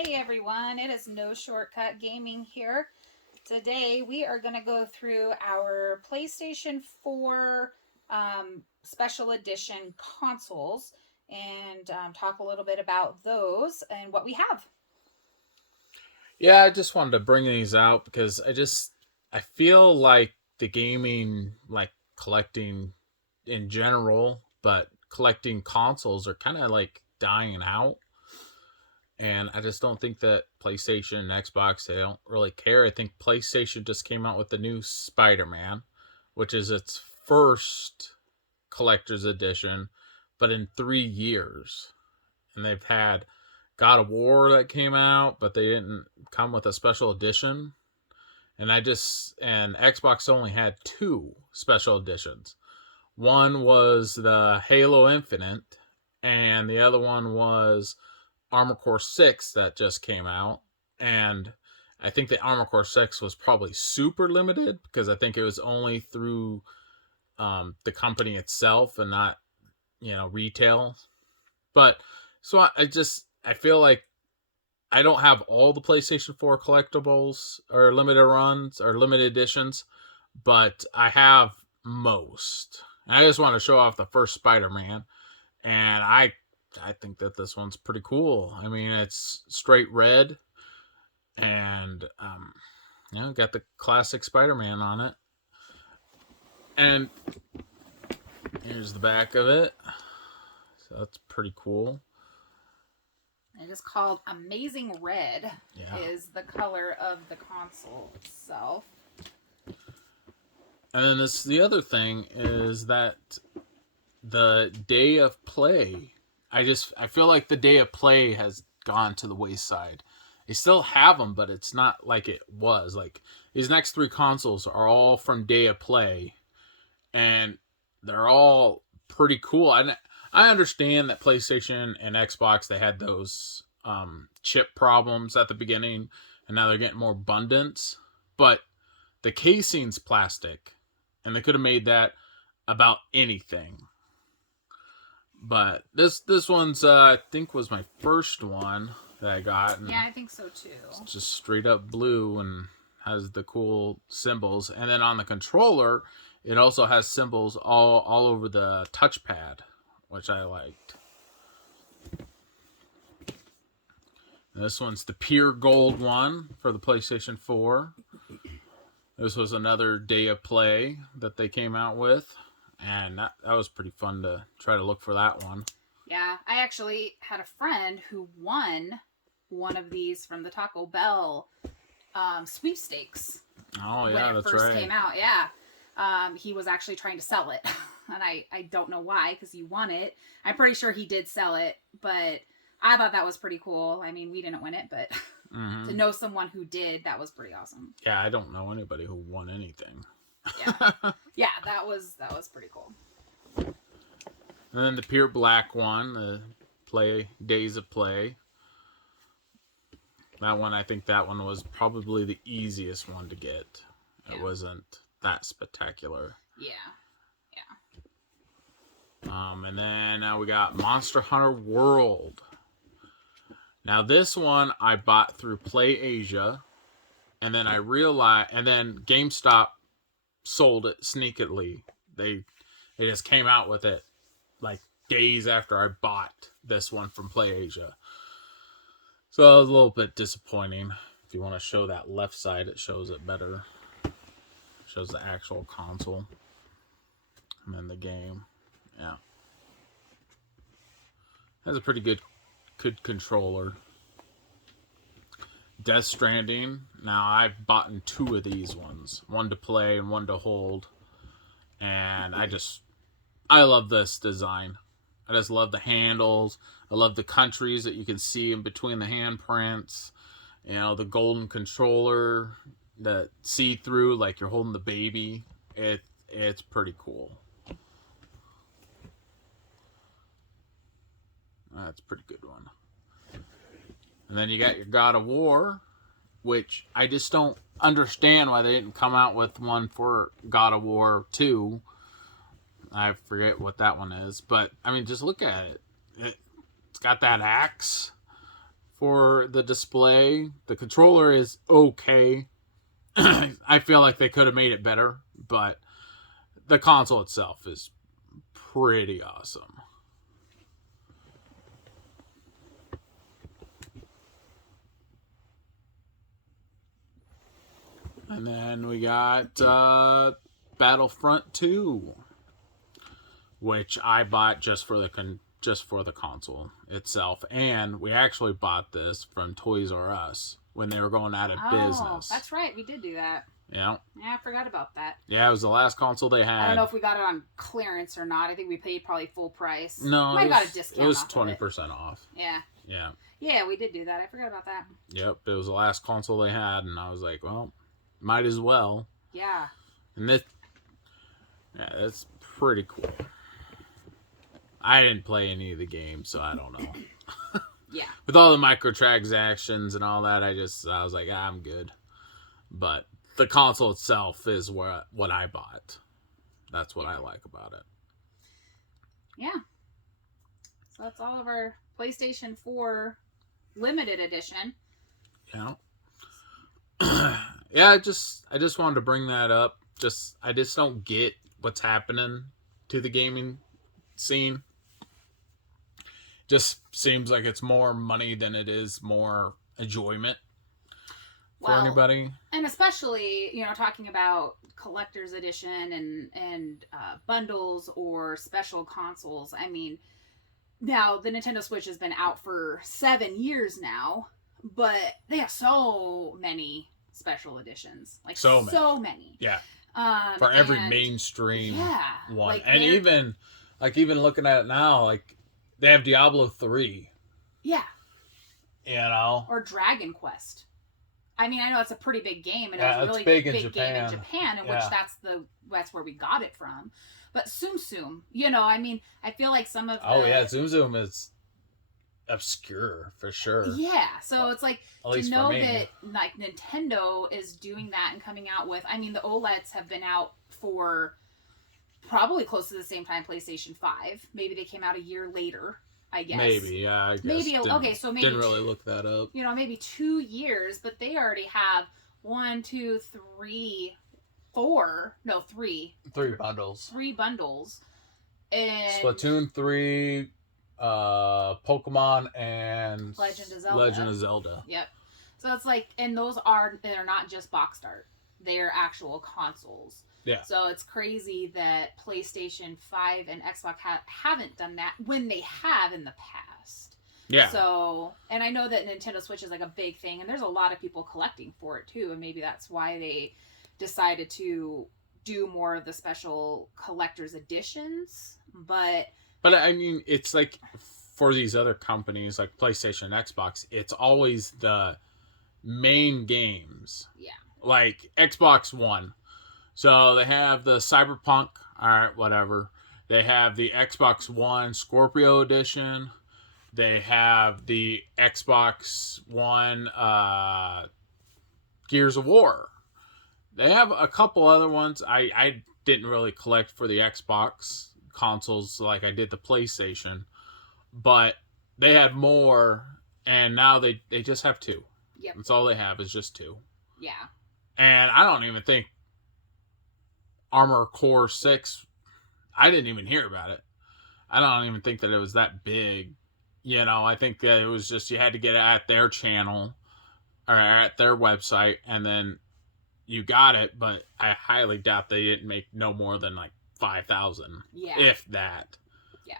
Hey everyone, it is No Shortcut Gaming here. Today we are going to go through our PlayStation 4 Special Edition consoles and talk a little bit about those and what we have. Yeah, I just wanted to bring these out because I feel like the gaming collecting in general, but collecting consoles are kind of like dying out. And I just don't think that PlayStation and Xbox they don't really care. I think PlayStation just came out with the new Spider-Man, which is its first collector's edition, but in 3 years. And they've had God of War that came out, but they didn't come with a special edition. And Xbox only had two special editions. One was the Halo Infinite, and the other one was Armor Core 6 that just came out. And I think the Armor Core 6 was probably super limited because I think it was only through the company itself and not, retail. But so I feel like I don't have all the PlayStation 4 collectibles or limited runs or limited editions, but I have most. And I just want to show off the first Spider-Man, and I think that this one's pretty cool. I mean, it's straight red, and got the classic Spider-Man on it. And here's the back of it. So that's pretty cool. It is called Amazing Red, Yeah. is the color of the console itself. And then the other thing is that the day of play, I feel like the day of play has gone to the wayside. They still have them, but it's not like it was. Like these next three consoles are all from day of play, and they're all pretty cool. I understand that PlayStation and Xbox they had those chip problems at the beginning, and now they're getting more abundance. But the casing's plastic, and they could have made that about anything. But this one's I think was my first one that I got. Yeah, I think so too. It's just straight up blue and has the cool symbols. And then on the controller, it also has symbols all over the touchpad, which I liked. And this one's the pure gold one for the PlayStation 4. This was another day of play that they came out with. And that was pretty fun to try to look for that one. Yeah, I actually had a friend who won one of these from the Taco Bell sweepstakes. Oh, yeah, when it first came out. Yeah. He was actually trying to sell it. And I don't know why, because he won it. I'm pretty sure he did sell it, but I thought that was pretty cool. I mean, we didn't win it, but to know someone who did, that was pretty awesome. Yeah, I don't know anybody who won anything. Yeah, that was pretty cool. And then the pure black one, the Days of Play. That one, I think that one was probably the easiest one to get. It wasn't that spectacular. Yeah. And then now we got Monster Hunter World. Now this one I bought through Play Asia, and then I realized, and then GameStop sold it sneakily. They just came out with it like days after I bought this one from Play Asia. So it was a little bit disappointing. If you want to show that left side, it shows it better. It shows the actual console. And then the game. Yeah. Has a pretty good controller. Death Stranding. Now I've bought two of these ones. One to play and one to hold. And I love this design. I just love the handles. I love the countries that you can see in between the handprints. You know, the golden controller, the see-through like you're holding the baby. It's pretty cool. That's a pretty good one. And then you got your God of War, which I just don't understand why they didn't come out with one for God of War 2. I forget what that one is. But, I mean, just look at it. It's got that axe for the display. The controller is okay. I feel like they could have made it better, but the console itself is pretty awesome. And then we got Battlefront II, which I bought just for the console itself, and we actually bought this from Toys R Us when they were going out of business. That's right, we did do that. Yeah. Yeah, I forgot about that. Yeah, it was the last console they had. I don't know if we got it on clearance or not. I think we paid probably full price. No, might got a discount. It was 20% off. Yeah. Yeah. Yeah, we did do that. I forgot about that. Yep, it was the last console they had, and I was like, well, might as well. Yeah. And that's pretty cool. I didn't play any of the games, so I don't know. Yeah. With all the microtransactions and all that, I was like, I'm good. But the console itself is what I bought. That's what I like about it. Yeah. So that's all of our PlayStation 4 limited edition. Yeah. Yeah, I just wanted to bring that up. I just don't get what's happening to the gaming scene. Just seems like it's more money than it is more enjoyment for anybody. And especially, talking about collector's edition and bundles or special consoles. I mean, now the Nintendo Switch has been out for 7 years now, but they have so many special editions. Like so many. Yeah. For every mainstream one. Like and even looking at it now, like they have Diablo 3. Yeah. Or Dragon Quest. I mean, I know it's a pretty big game, and it's a really big game in Japan, in which that's where we got it from. But Tsum, I mean, I feel like some of Tsum is obscure for sure. Yeah, so it's like to know that like Nintendo is doing that and coming out with. I mean, the OLEDs have been out for probably close to the same time PlayStation 5. Maybe they came out a year later. I guess. Maybe, yeah. I guess. Maybe so maybe didn't really look that up. Maybe 2 years, but they already have 3 bundles. 3 bundles. And Splatoon 3, Pokemon, and Legend of Zelda. Yep. So it's like, and they're not just boxed art; they are actual consoles. Yeah. So it's crazy that PlayStation 5 and Xbox haven't done that when they have in the past. Yeah. So, and I know that Nintendo Switch is like a big thing, and there's a lot of people collecting for it too, and maybe that's why they decided to do more of the special collector's editions. But I mean, it's like for these other companies like PlayStation and Xbox, it's always the main games. Yeah. Like Xbox One. So they have the Cyberpunk, alright, whatever. They have the Xbox One Scorpio Edition. They have the Xbox One Gears of War. They have a couple other ones. I didn't really collect for the Xbox consoles like I did the PlayStation. But they had more, and now they just have 2. Yep. That's all they have is just 2. Yeah. And I don't even think Armor Core 6, I didn't even hear about it. I don't even think that it was that big. I think that it was just you had to get it at their channel or at their website, and then you got it, but I highly doubt they didn't make no more than like 5,000. Yeah. If that. Yeah.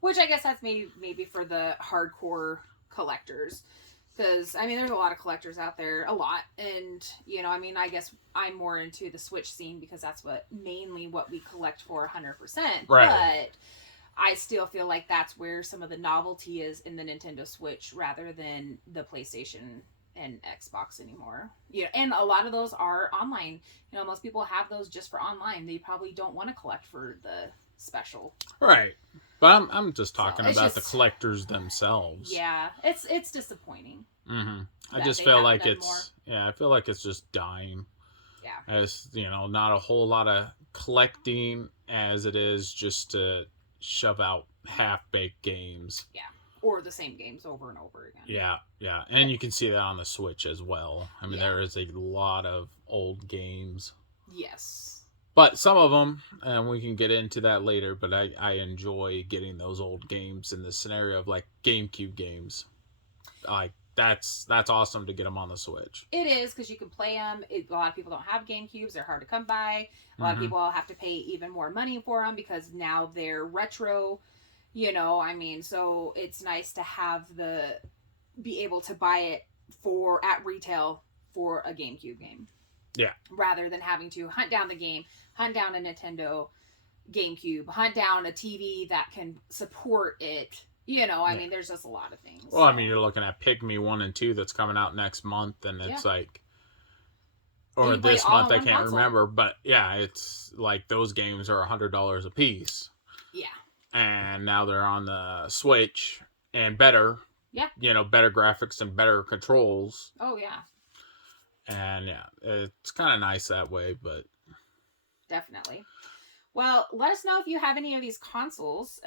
Which I guess that's maybe for the hardcore collectors. Because, I mean, there's a lot of collectors out there, a lot. And, I mean, I guess I'm more into the Switch scene because that's mainly what we collect for 100%. Right. But I still feel like that's where some of the novelty is in the Nintendo Switch rather than the PlayStation and Xbox anymore. And a lot of those are online. Most people have those just for online. They probably don't want to collect for the special. Right. But I'm just talking about the collectors themselves. Yeah, it's disappointing. Mm-hmm. I just feel like I feel like it's just dying. Yeah. As not a whole lot of collecting as it is just to shove out half-baked games. Yeah. or the same games over and over again. Yeah, yeah. And you can see that on the Switch as well. I mean, there is a lot of old games. Yes. But some of them, and we can get into that later, but I enjoy getting those old games in the scenario of like GameCube games. Like, that's awesome to get them on the Switch. It is, because you can play them. A lot of people don't have GameCubes. They're hard to come by. A lot of Mm-hmm. people have to pay even more money for them because now they're retro. I mean, so it's nice to have be able to buy it at retail for a GameCube game. Yeah. Rather than having to hunt down the game, hunt down a Nintendo GameCube, hunt down a TV that can support it. I mean, there's just a lot of things. Well, I mean, you're looking at Pygmy 1 and 2 that's coming out next month, and it's like, or this month, I can't remember, but yeah, it's like those games are $100 a piece. Yeah. And now they're on the Switch, and better. Yeah. Better graphics and better controls. Oh, yeah. And yeah, it's kind of nice that way, but. Definitely. Well, let us know if you have any of these consoles,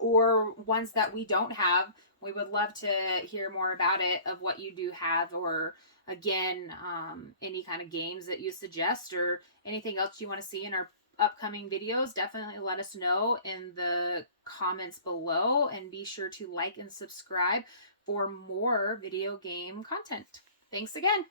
or ones that we don't have. We would love to hear more about it, of what you do have, or again, any kind of games that you suggest, or anything else you want to see in our upcoming videos. Definitely let us know in the comments below, and be sure to like and subscribe for more video game content. Thanks again.